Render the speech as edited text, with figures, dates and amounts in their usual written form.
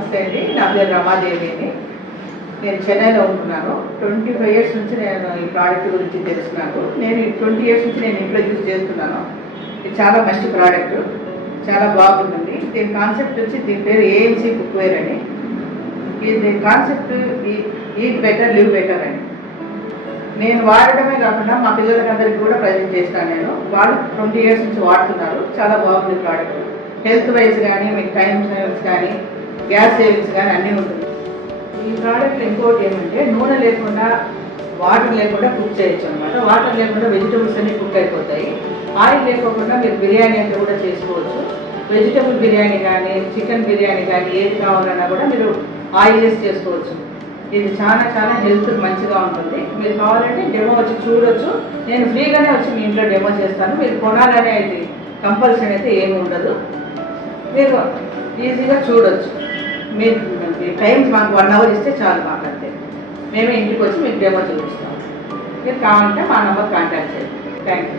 నమస్తే అండి, నా పేరు రమాదేవి అని. నేను చెన్నైలో ఉంటున్నాను. 25 ఇయర్స్ నుంచి నేను ఈ ప్రోడక్ట్ గురించి తెలుసుకున్నాను. నేను 20 ఇయర్స్ నుంచి నేను ఇంట్లో యూజ్ చేస్తున్నాను. ఇది చాలా మంచి ప్రోడక్ట్, చాలా బాగుంటుంది. దీని కాన్సెప్ట్ వచ్చి దీని పేరు ఏఎంసీ కుక్వేర్ అని. దీని concept eat better live better అని. నేను వాడటమే కాకుండా మా పిల్లలకందరికీ కూడా ప్రజెంట్ చేస్తాను. నేను వాళ్ళు 20 ఇయర్స్ నుంచి వాడుతున్నారు. చాలా బాగుంది ప్రోడక్ట్. హెల్త్ వైజ్ కానీ, మీకు టైం సేవింగ్స్ కానీ, గ్యాస్ సేవింగ్స్ కానీ అన్నీ ఉంటుంది. ఈ ప్రోడక్ట్ ఇంకోటి ఏమంటే నూనె లేకుండా, వాటర్ లేకుండా కుక్ చేయొచ్చు అనమాట. వాటర్ లేకుండా వెజిటబుల్స్ అన్నీ కుక్ అయిపోతాయి. ఆయిల్ లేకోకుండా మీరు బిర్యానీ అంతా కూడా చేసుకోవచ్చు. వెజిటబుల్ బిర్యానీ కానీ, చికెన్ బిర్యానీ కానీ ఏది కావాలన్నా కూడా మీరు ఆయిల్ వేసి చేసుకోవచ్చు. ఇది చాలా చాలా హెల్త్ మంచిగా ఉంటుంది. మీరు కావాలంటే డెమో వచ్చి చూడొచ్చు. నేను ఫ్రీగానే వచ్చి మీ ఇంట్లో డెమో చేస్తాను. మీరు కొనాలనే అయితే కంపల్సరీ అయితే ఏమి ఉండదు. మీరు ఈజీగా చూడొచ్చు. మీరు టైం మాకు 1 అవర్ ఇస్తే చాలు. మాకు అంతే, మేమే ఇంటికి వచ్చి మీకు డెమో చూపిస్తాం. మీరు కావాలంటే మా నెంబర్ కాంటాక్ట్ చేయండి. Thank you.